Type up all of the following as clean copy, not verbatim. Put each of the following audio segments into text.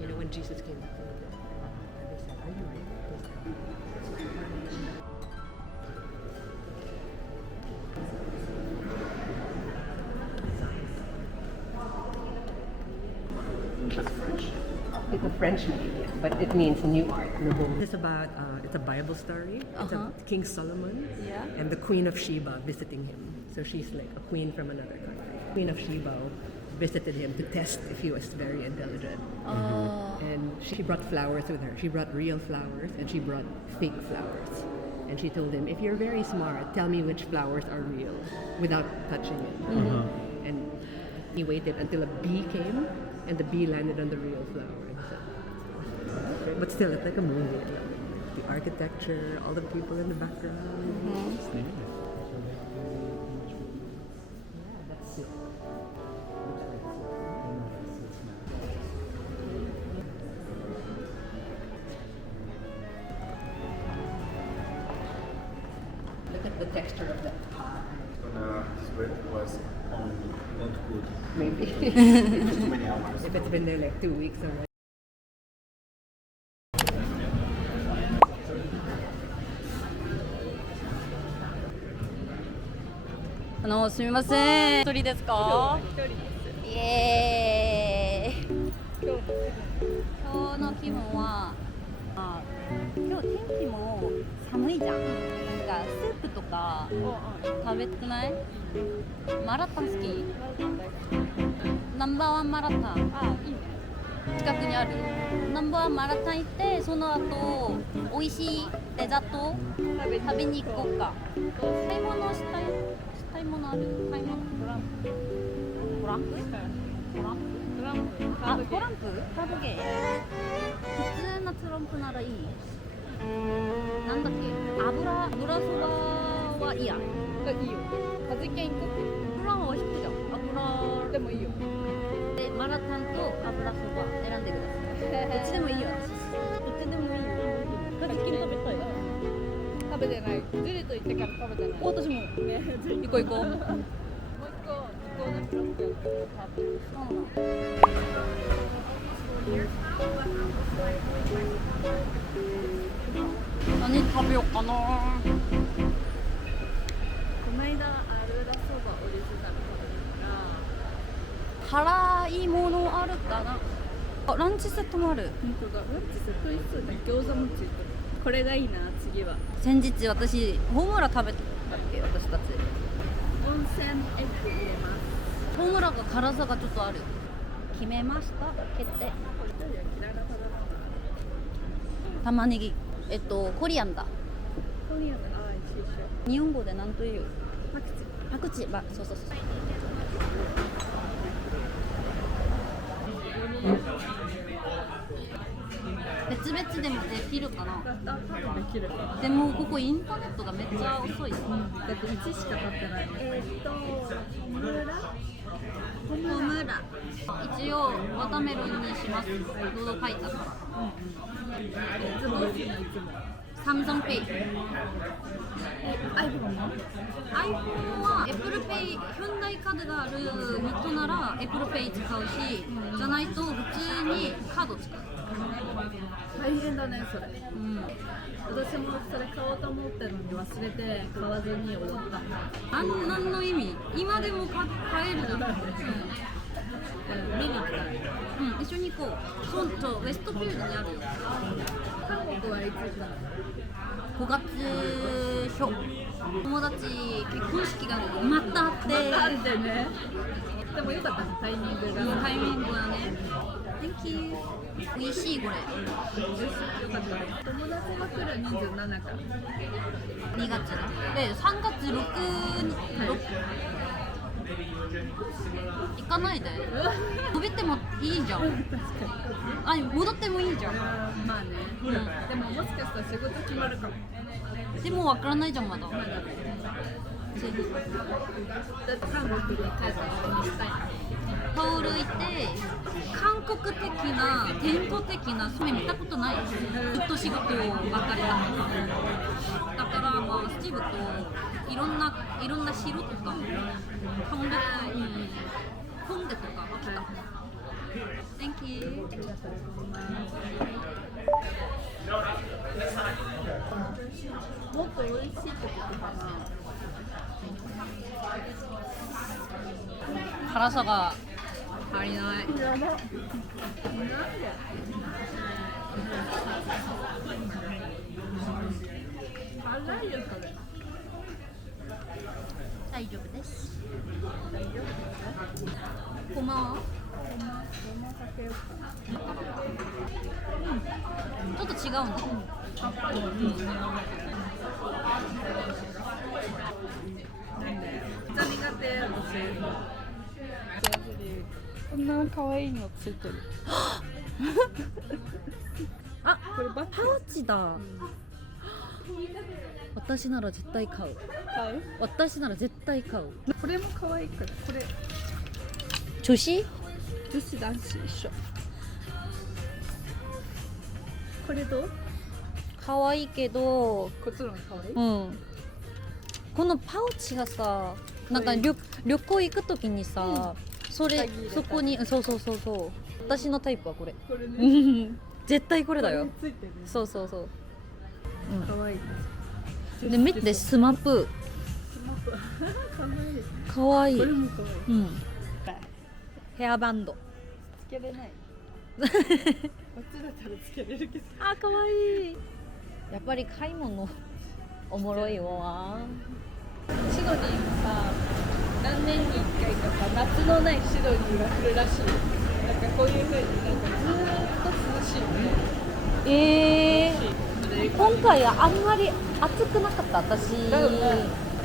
You know, when Jesus came back from the dead. And they said, are you ready? It's a French name, yes, but it means new art. It's about it's a Bible story. It's about King Solomon and the Queen of Sheba visiting him. So she's like a queen from another country. Queen of Sheba visited him to test if he was very intelligent. And she brought flowers with her. She brought real flowers and she brought fake flowers. And she told him, if you're very smart, tell me which flowers are real without touching it. And he waited until a bee came and the bee landed on the real flower. But still, it's like a movie. The architecture, all the people in the background. Yeah, that's it. Look at the texture of that pie. Sweat was only not good. Maybe. Too many hours. If it's been there like 2 weeks already. すみません。一人ですか？一人です。イエーイ。今今日の気分は、今日天気も寒いじゃん。なんかスープとか食べたくない？マラタン好き？ナンバーワンマラタン。いいね。近くにある。ナンバーワンマラタン行って、その後美味しいデザート食べに行こうか。買い物したい。買い物ある？買い物？トランプ？トランプ？あ、トランプ？カードゲーム？普通のトランプならいい？なんだっけ？油そばは嫌。いいよ。はじけんく？油は美味しいじゃん。油でもいいよ。でマラタンと油そば選んでください。どっちでもいいよ。どっちでもいいよ。はじけん食べたい。食べてない。ジュリと言ってから食べてない。私も。ね、行こう行こう。もう一個のブロックやってる。何食べようかな。この間アルラそばオリジナル食べたら。辛いものあるかな。あ、ランチセットもある。本当だ。ランチセットいつね、餃子もついてる。これがいいな、次は。先日私ホームラ食べたっけ、私たち。温泉エッグ入れます。ホームラが辛さがちょっとある。決めました。決定。玉ねぎ、コリアンダー。コリアンダー、一緒。日本語で何という？パクチー。パクチー、そう。別々でもできるかな。多分できる。でもここインターネットがめっちゃ遅い。だって1しか経ってない。ホムラ。一応ワタメロンにします。どうぞ書いたから。いつもサムソンペイ。iPhone も iPhone は Apple Pay、ヒュンダイカードがある人なら Apple Pay 使うし、じゃないと普通にカード使う。大変だね、それ。私もそれ買おうと思ってるのに忘れて買わずに終わった。何の意味？今でも買えるじゃん。見に行きたい。一緒に行こう。そう、ウェストフィールドにあるよ。韓国はいつだ5月初。友達結婚式がまたあって。あってね。でもよかったね、タイミングが。タイミングがね。Thank you。美味しいこれ。よかったね。友達が来る27か。2月で3月6に行かないで。飛べてもいいじゃん。戻ってもいいじゃん。まあね。でももしかしたら仕事決まるかも。でもわからないじゃんまだ。だって韓国に帰ったらしたい。ソウル行って韓国的な伝統的なそういうの見たことない。ずっと仕事ばかりだから。だからまあスティーブといろんな城とかポンデとか来た。Thank you. もっと美味しいってことかな。辛さが足りない。やば。なんで？辛いよそれ。大丈夫です。こんばんは。ちょっと違うの。めっちゃ苦手私。こんな可愛いのついてる。あ、これバッグパウチだ。私なら絶対買う。買う？私なら絶対買う。これも可愛いからこれ女子？女子男子一緒。これどう？可愛いけど、こっちの方が可愛い？うん。このパウチがさ、なんか旅行行くときにさ、それそこにそうそうそうそう。私のタイプはこれ。これね。うん絶対これだよ。ついてるね。そうそうそう。可愛い。で見てスマップ。可愛い。可愛い。これも可愛い。うん。ヘアバンド。つけれない。こっちだったらつけれるけど。あ、可愛い。やっぱり買い物おもろいわ。シドニーもさ、何年に1回かさ、夏のないシドニーが来るらしい。なんかこういう風になんかずーっと涼しい。今回はあんまり暑くなかった私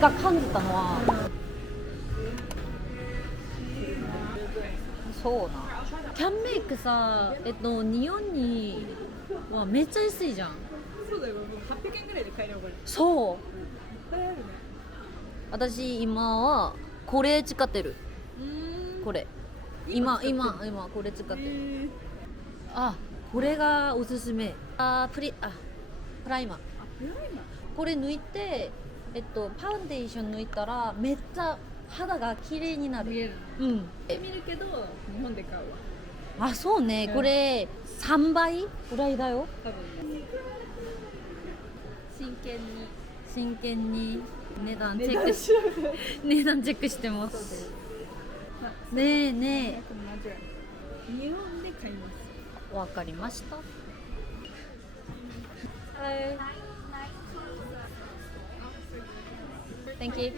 が感じたのは、そうな。キャンメイクさ、日本にはめっちゃ安いじゃん。そうだよ、もう800円ぐらいで買えるよこれ。そう。これあるね。私今はこれ使ってる。これ。今これ使ってる。あ、これがおすすめ。プライマー。これ抜いて、パウンデーション抜いたらめっちゃ肌が綺麗になる。見える。うん。見るけど日本で買うわ。あ、そうね。これ3倍ぐらいだよ。多分ね。真剣に値段チェックしてます。ねえね日本で買います。え。わかりました。Thank you.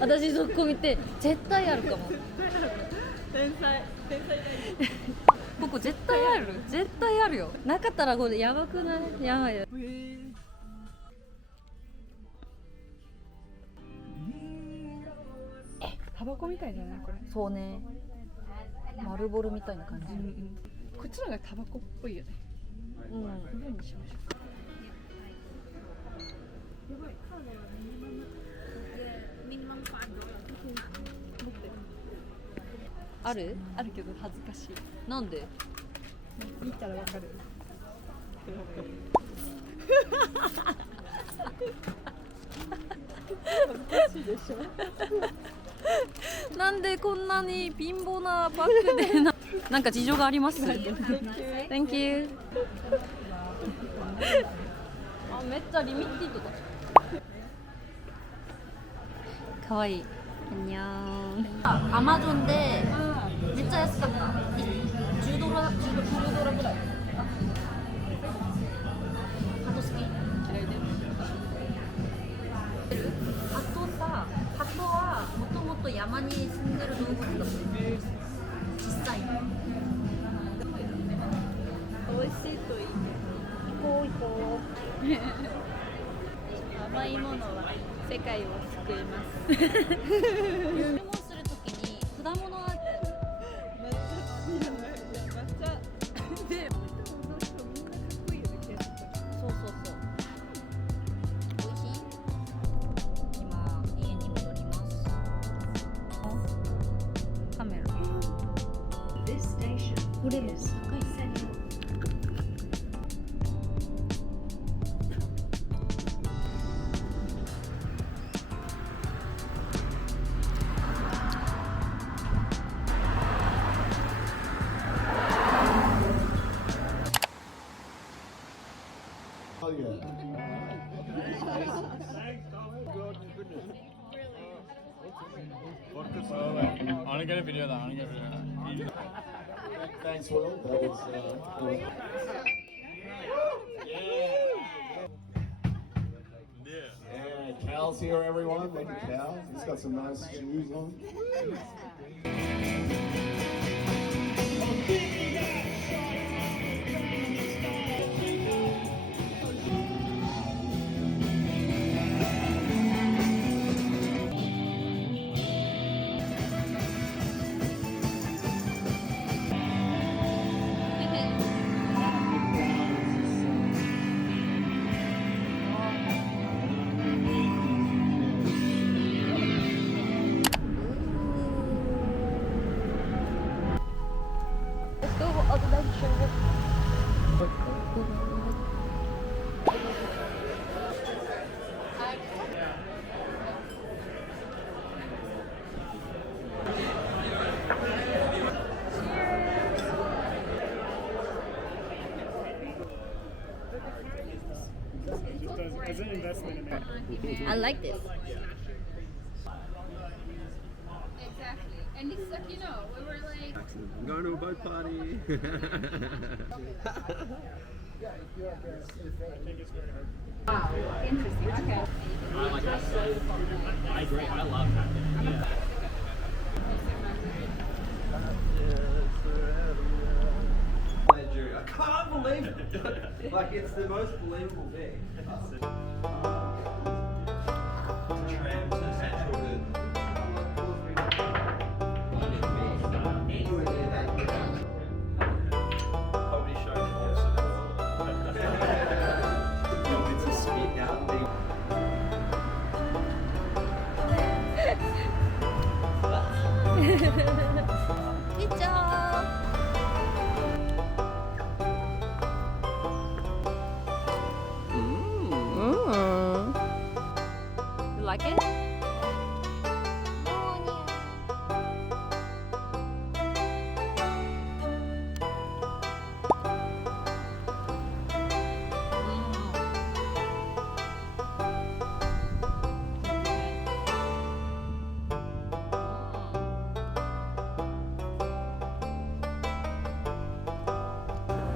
私そこ見て絶対あるかも。天才だよ。ここ絶対あるよ。なかったらこれやばくない？やばいよ。タバコみたいじゃないこれ。そうね。丸ボルみたいな感じ。こっちの方がタバコっぽいよね。うん。どれにしましょうか。やばい、カードはミニマム5ドル。持ってる。ある？あるけど恥ずかしい。なんで？見たらわかる。恥ずかしいでしょ。なんでこんなに貧乏なバッグでなんか事情があります。Thank you. あ、めっちゃリミティッドだ。かわいい。にゃーん。アマゾンでめっちゃ安かった。10ドルぐらい。ハト好き？嫌いだよ。ハトさ、ハトはもともと山に住んでる動物だった。小さい。美味しいといいね。行こう。甘いものは世界を救います。注文するときに果物は抹茶で、みんなかっこいいよね。そう。美味しい？今家に戻ります。カメラ。これも高い。 아는 게 비디오다. 아는 게 비디오다. Thanks, Will. That was good. Yeah, Cal's here, everyone. Look at Cal. He's got some nice shoes on. As an investment in that. I like this. Exactly. And it's like, you know, we were like, I'm going to a boat party. I think it's very hard. interesting. Okay. I agree. I love that. I can't believe it. Like, it's the most believable thing. Tram to Central comedy show. It's a spit out thing. Pizza. You like it?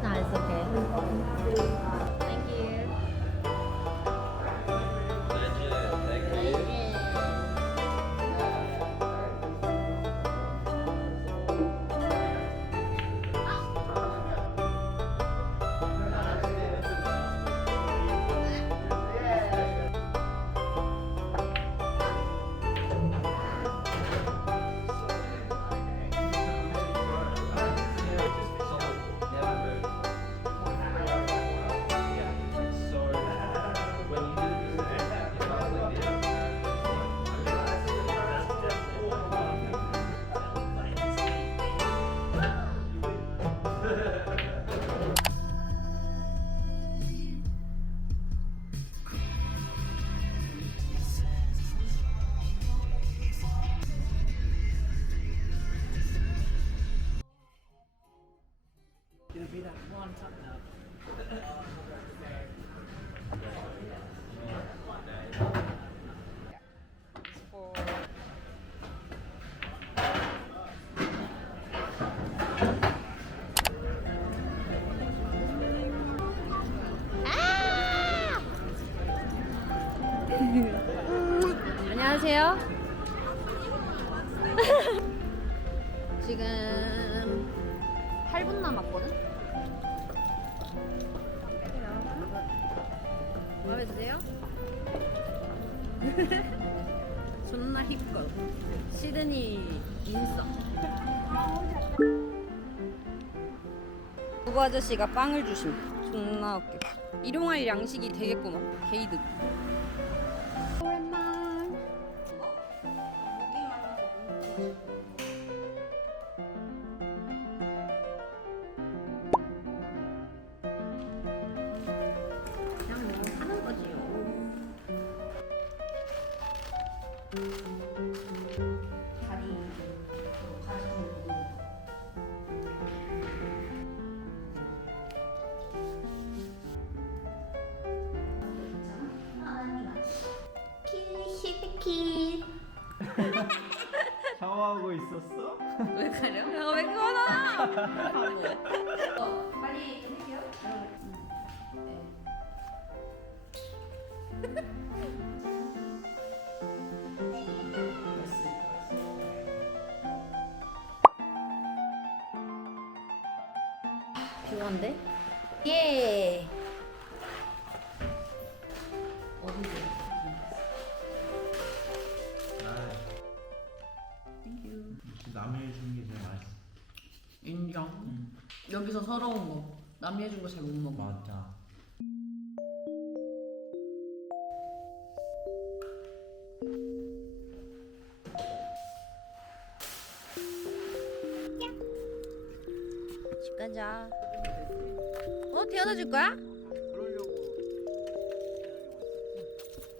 No, it's okay. Thank you. 안녕하세요. 지금 8분 남았거든? 마음에 드세요? 존나 힙걸 시드니 인싸. 누구 아저씨가 빵을 주심. 존나 웃겨. 일용할 양식이 되겠구만. 게이득. 오랜만. 그냥 뭐 하는 거지요. 다리 가지고. 샤워하고 있었어? 왜 가려? 내가 왜 그러나? 빨리 좀 할게요. 피곤한데? 예. 어디지? 남이 해주는 게 제일 맛있어. 인정. 여기서 서러운 거. 남이 해준 거 잘 못 먹어. 맞아. 집 가자. 데려다 줄 거야?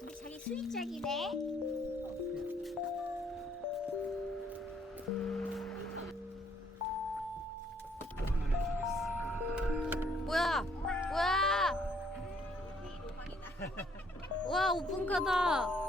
우리 자기 수익짝이네. 뭐야? 뭐야? 와 오픈카다.